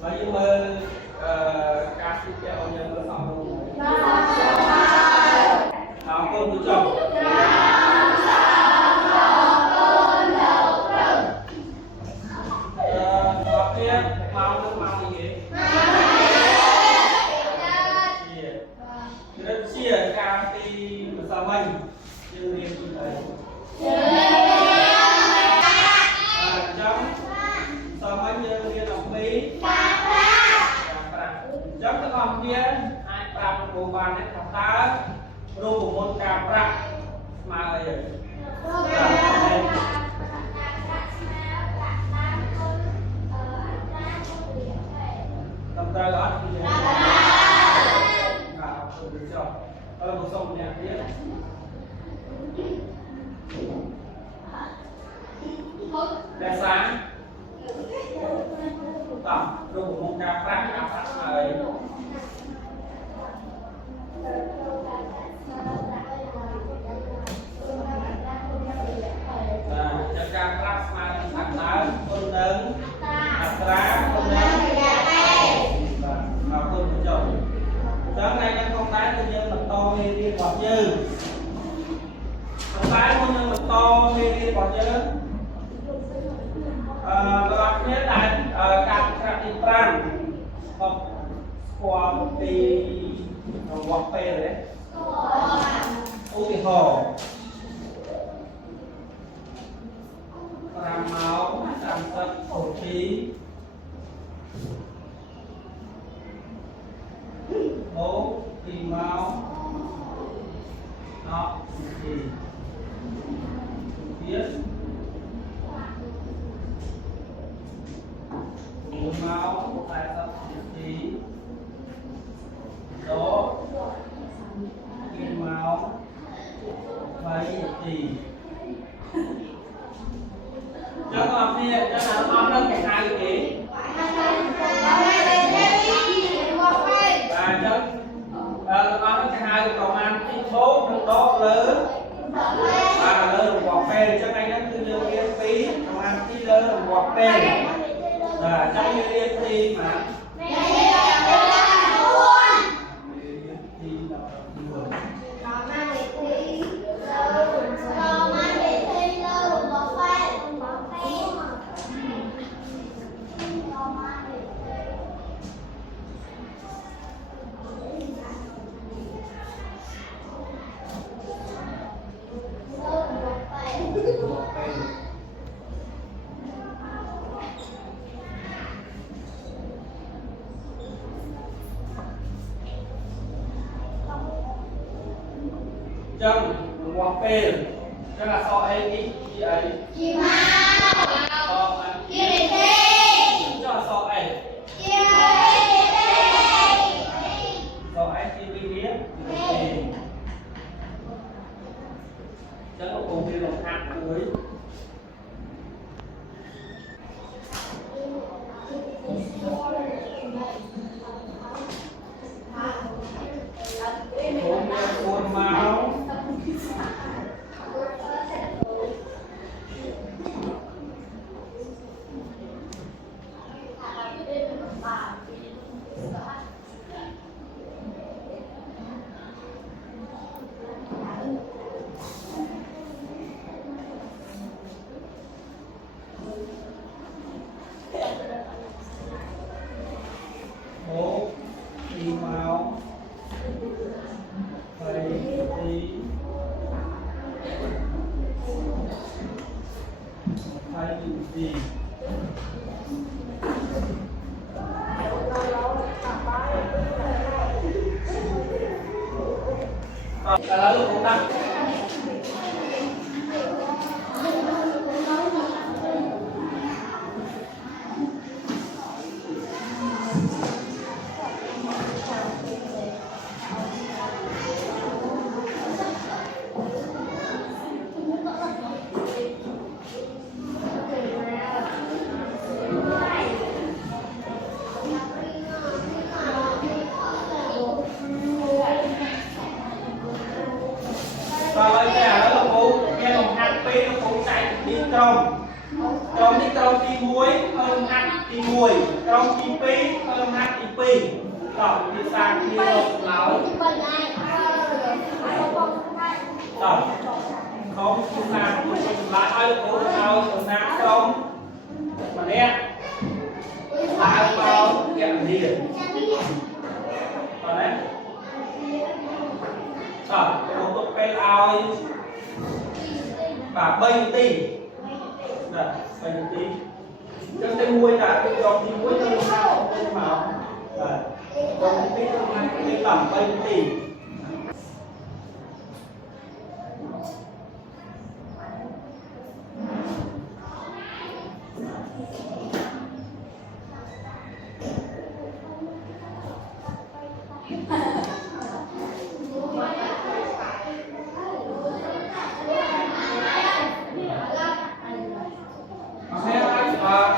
Và nhưng mà ca sĩ cho nhân nó xong luôn. Nào con cứ chồng. Học kia mau nước mau gì vậy? Rất chia ca sĩ sao mình nhưng riêng tôi thấy. Chấm sao mình như riêng học mỹ. Chấm các con kia ai làm một bàn để học ta rồi một môn cà prạ mà ấy tâm ta gọi thì học được chưa? Một số nhạc tiếp đèn sáng tổng rồi một môn cà prạ mà ấyจัดการปรับมาถักน้ำคนหนึ่งอัตราคนหนึ่งมาคนผู้ชมจากนั้นยังคงได้ตัวยังมันโตมีเรียนบอกยืนคนท้ายคนหนึ่งมันโตมีเรียนบอกยืนตลอดนี้ได้การกระติปรังกับความปีวักเปเลยอุติหอlàm máu làm tận thổ khí bố thì máu đó thì biết máu tại tận thổ khí đó kim máu mấy thì cho con thì cho nó con nó cái hai cái và cho con nó cái hai còn ăn cái số nó đó lớn và lớn quạt phê cho ngay nó cứ như liên phí còn ăn cái lớn quạt phê là trong như liên phí mà chân một bên cho là so ấy gì ấy gì mà so kia để thế cho so ấy kia so ấy thì vi biết chân nó cùng đi lòng hạt cuối cuốn máu bố đi máu thầy đi thầy gì lalu kita rồi cái đó là phụ cái một hạt pi nó phụ chạy đi trong đi muối hơn hạt tí mùi trong tí pi hơn hát tí pi đọc tí sang tí lột láo đọc không chúng ta lại ai được bố nào chúng ta không mà nè lại vào kiện gì còn đấy một tục bên ao và bay tì đây bay tì cho tên muối là cái dòng thì muối cho nó tên màu đây dòng cái tẩm bay tì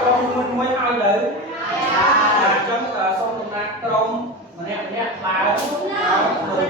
trong mới hai đấy là trong sông Đồng Nai trong mà nè là rồi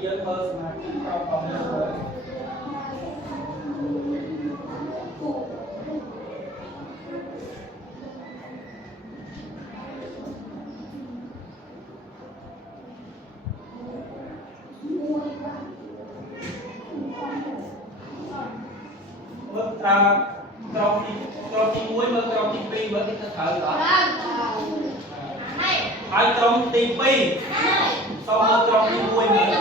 dân hơn mà trong phòng rồi trong tí muối mới trong tí pi mới cái thở đó ai trong tí pi xong mới trong tí muối mới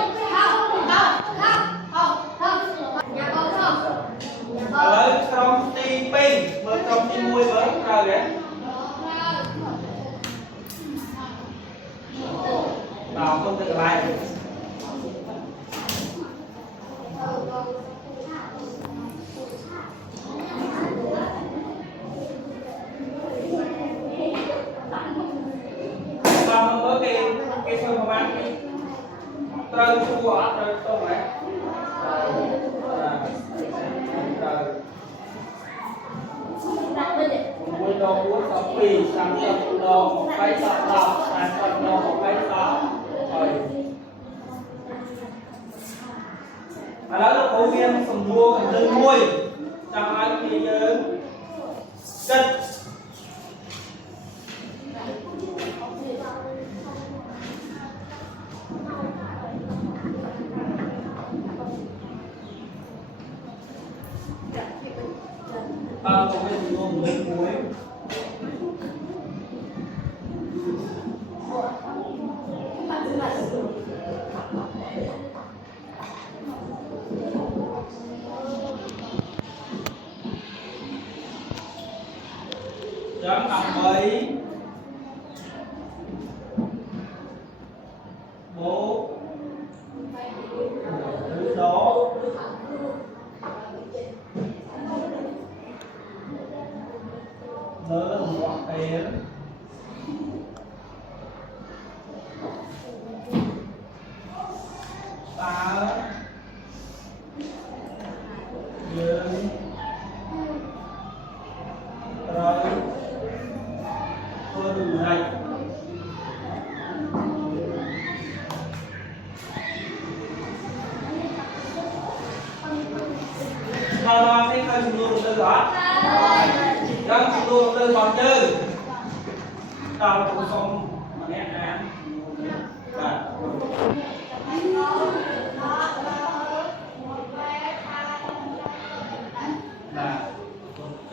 lấy trong tí pi mới trong tí muối mới ra vậy nào không được lại xong mới cái sơ mà ăn cái trơn chua trơn tôm này muối đô muối sọ pì sang sọ đô một cái sọ đỏ sang sọ đô một cái sọ rồi mà đó là phổ biến sầm mua từ muối trong ai kia nhớ cất bao có cái gì gồm lấy muối chấm học mấy bố thứ đó nhớ là một tiền ta dương rồi tôi đủ này mà cái cần luôn từ đó đang luôn từ còn chơi tao cũng xong mà nè án và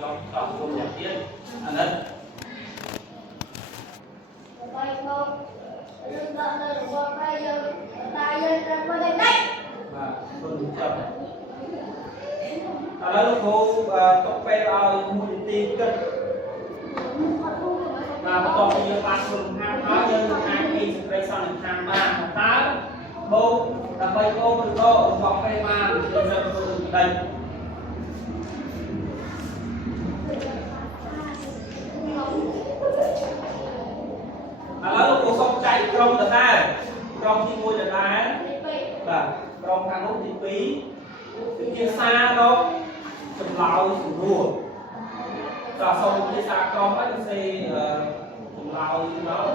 cho không nhập tiết anh đất và tôi chậm ở đó lúc cô có phê ao mua tiền cất và bắt đầu bây giờ bạn cùng ham đó như hai khi đây sau này ham ba một tá bố là bây cô từ đó hoặc phê ma dân dân tôi được đây ở đó lúc cô không chạy trong là ta trong khi mua là ta và trong thang lúc thì phí kia xa đâu chụp lao chụp đùa và sau khi xa con bắt xe chụp lao như đó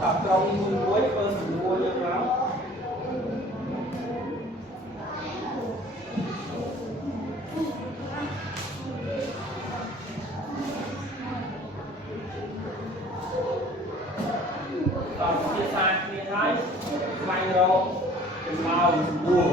tập trong mua muối hơn mua như đó còn chia xa kia thấy may đâu chụp lao chụp đùa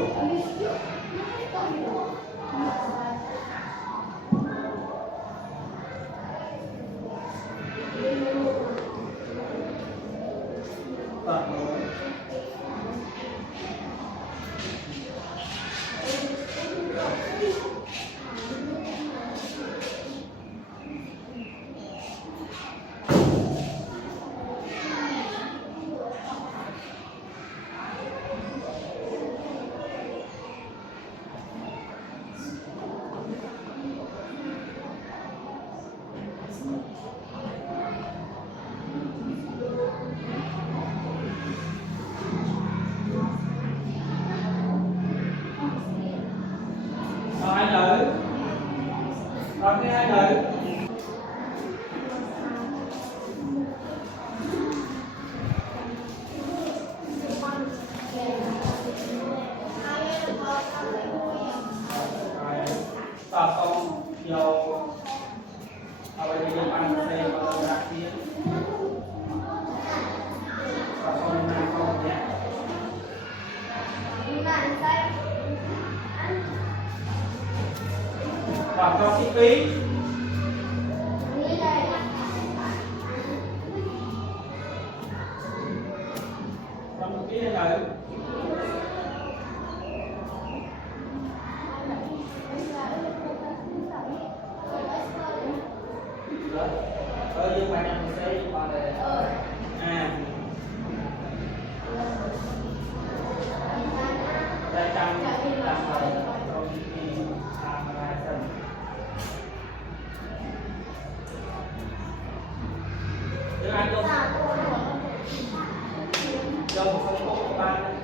hai nữ còn cái hai nữ tập xong vô ở đây đi ăn thêm vào đặc biệt tập xong ăn không nhé và cho chi phí trong cái này nhưng mà mình sẽ còn để đây trong làm rồi trong khi làm lại dần thứ hai không cho một phong bộ của bạn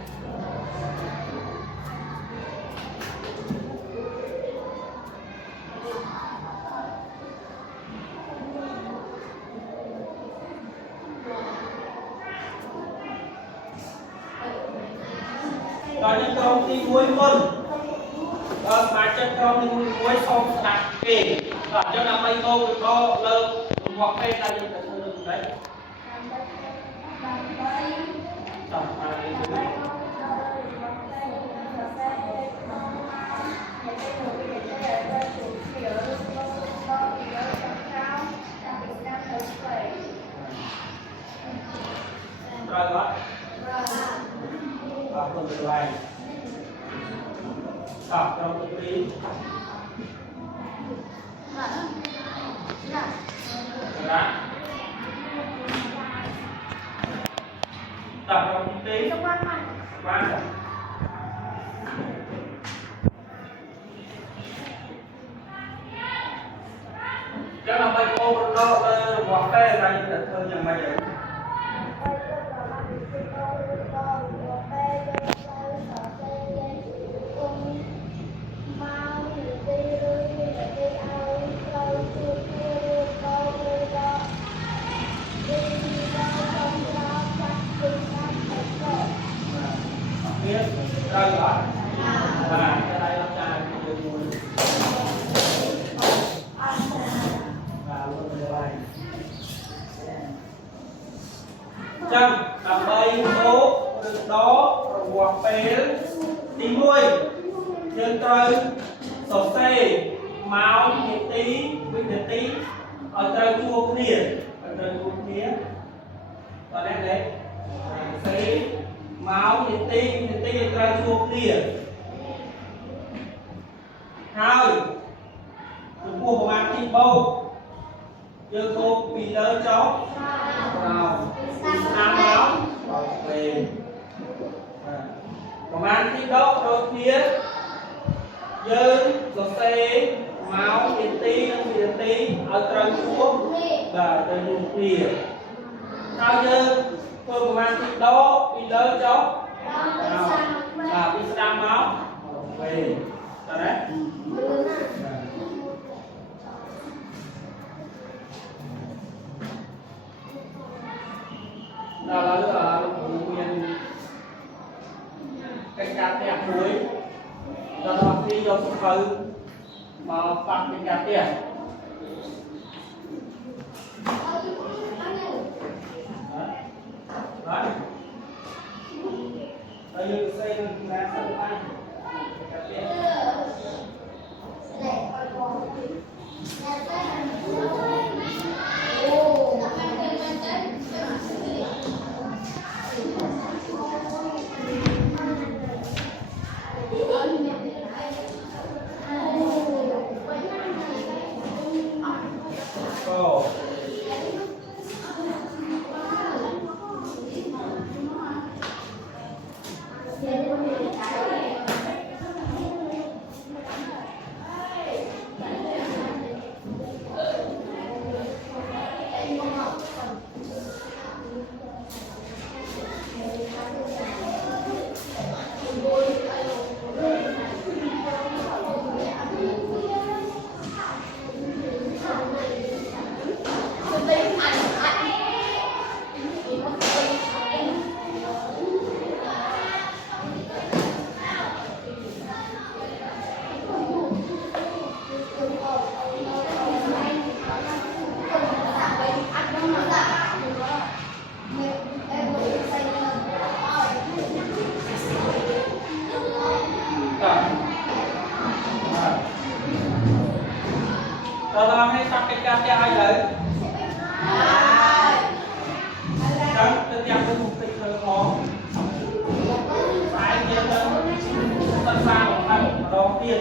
rồi những con đi muối phân mà chân con đi muối xong đặt kì và cho nó bay cô có lơ hoặc bên ta những cái thứ đấy xong mà đi rồi đó và phần từ này tập trong cái phí đó tập trong cái phí quan cho nó bay cô nó hoặc cái là những cái thơ nhưng mà vậy biết rồi đó và cái đây là trai Chăng là bay đố được đó hoặc bé tí mươi nhân trời sổ xe máu nhiệt tí với nhiệt tí ở trời chua kia ở trời chua kia và đây đấy xe máu nhiệt tí ở trời chua kia hai được mua một ăn thịt bầu chưa cô bị lỡ chó nào ăn máu về một ăn thịt bầu đôi kia dư rồi xe máu điện tí ở trời xuống và trời dùng kia sao dư tôi một ăn thịt đó bị lỡ chó và bị xăm máu về sao đấy đó là nguyên cái cà tẹt muối đó là khi do sụp hơi mà bắt cái cà tẹt đấy đây là xây dựng ra sân bay cà tẹt rồi làm hay tập cái cam cho ai vậy? Trắng tôi chăm với một tinh hơi khó phải kia lên tân sang một năm đầu tiên